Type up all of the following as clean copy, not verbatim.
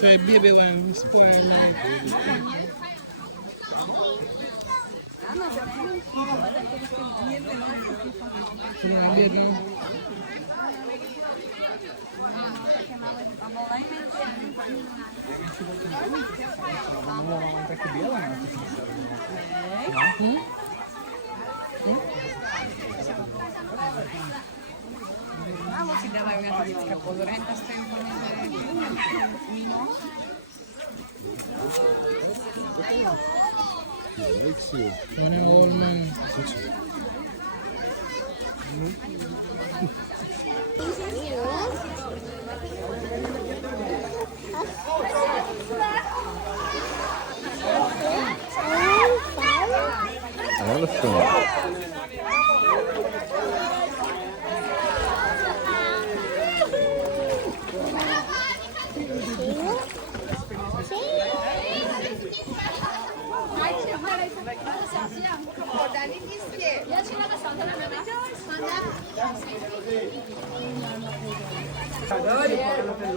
Cioè beve un squalo. Málo si dávajú na to detská pozor, henta stojí úplne, že mimo. Sana all man.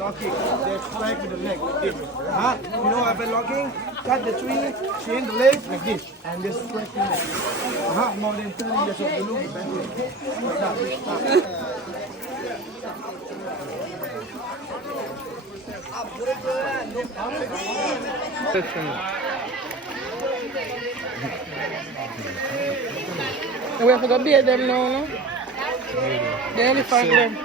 Locking, they extract with the leg like this. You know, I've been locking, cut the tree, chain the leg like this, and just stretch the leg. More than 30 years of the look, back like We have to go beat them now, no? The elephant them.